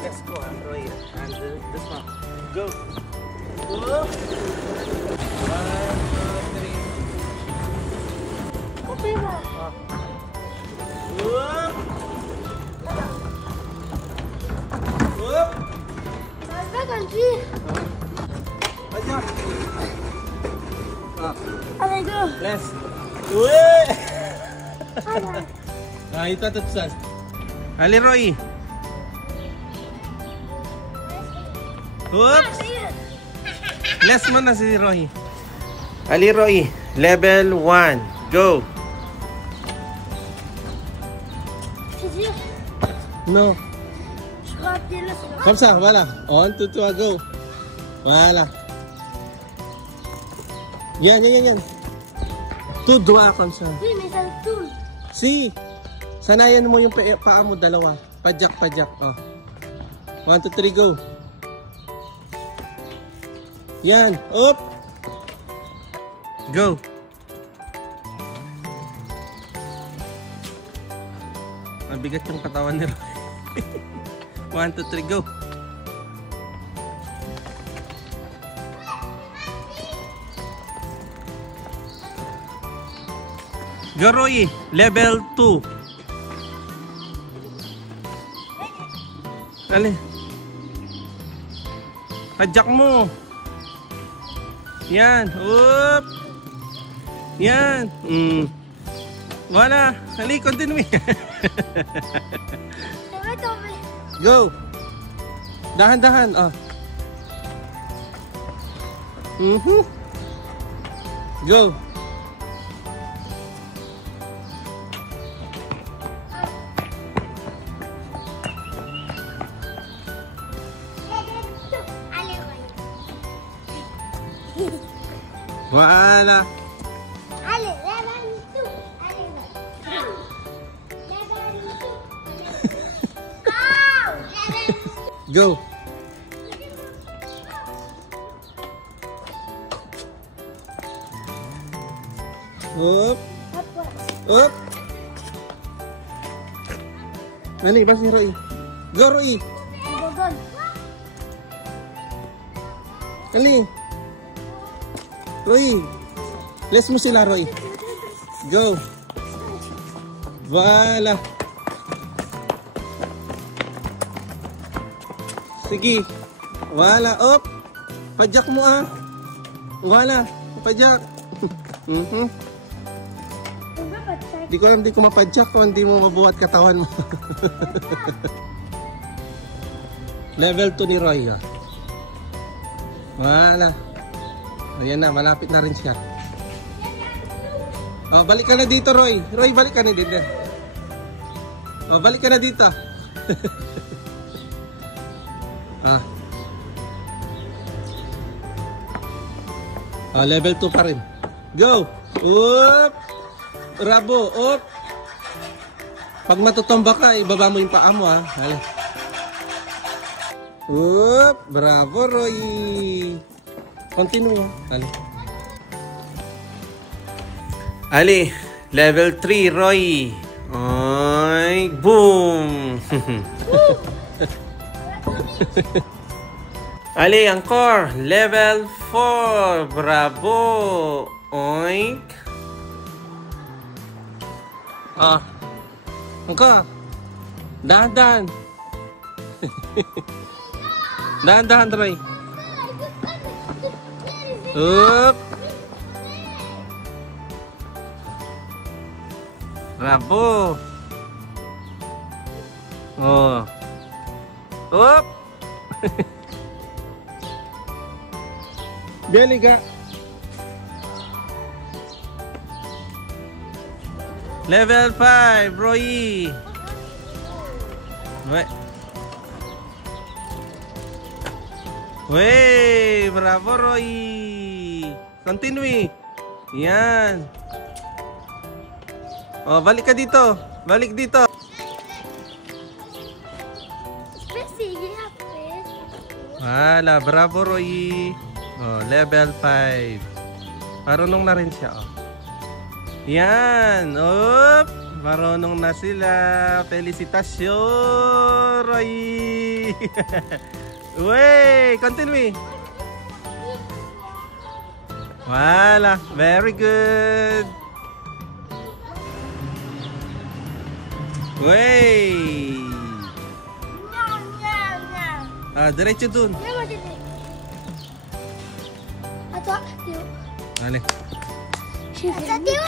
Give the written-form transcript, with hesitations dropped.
let's go, Roy. And this one. Go. Whoop. 1, 2, 3. Okay na. Whoop. Whoop. Basta kanji. Ajak. Aray go. Let's. Whoop. Aray. Ito tutsan. Ali Roy. Whoops. Less mo na si Roy. Ali Roy, level 1. Go. No. Comme ça, voilà. 1, 2, 3, go. Voilà. Yan. Tout droit comme ça. Oui, mais ça tourne. Si. Sanayan mo yung paa mo dalawa. Pajak. Oh. 1, 2, 3, go. Yan. Up. Go. Mabigat yung katawan ni Roy. 1, 2, 3, go. Go, Roy. Level 2. Dali. Pajak mo. Yan. Up. Yan. Wala. Dali, continue. Go. Dahan-dahan. Oh. Go. Wala. Allez, level 2. Allez, level 2. Go. Up. Up. Nani, ba si Roy? Go, Roy. Nani. Roy. Let's mo sila, Roy. Go. Wala. Sige. Wala. Up. Pajak mo ah. Wala. Pajak. Di ko alam, di ko mapadyak kung hindi mo mabuhat katawan mo. Level 2 ni Roy. Wala. Ayan na, malapit na rin siya. Oh, balik ka na dito, Roy. Roy, balik ka na dito. Oh, balik ka na dito. Level 2 pa rin. Go! Up! Rabo! Up! Pag matutumba ka, ibaba mo yung paa mo, ha? Hala. Up! Bravo, Roy! Continue, ha? Hala. Ali, level 3, Roy. Oy, boom! Ali, encore. Level 4. Bravo. Oink. Encore. Dahan-dahan. Dahan-dahan, Roy. Up. Bravo. Oh. Up. Beliga. Level 5, Roy. Wey, bravo, Roy. Continue. Yan. Oh, balik ka dito. Balik dito. Wala, bravo, Roy. Oh, level 5. Marunong na rin siya, oh. Yan. Up. Marunong na sila. Felicitasyon, Roy! Uy! Continue! Wala. Very good! Uy! Nyam, nyam, nyam. Diretso dun. Nyam, nyam. Ato, tiyo. Dali. Ato, tiyo.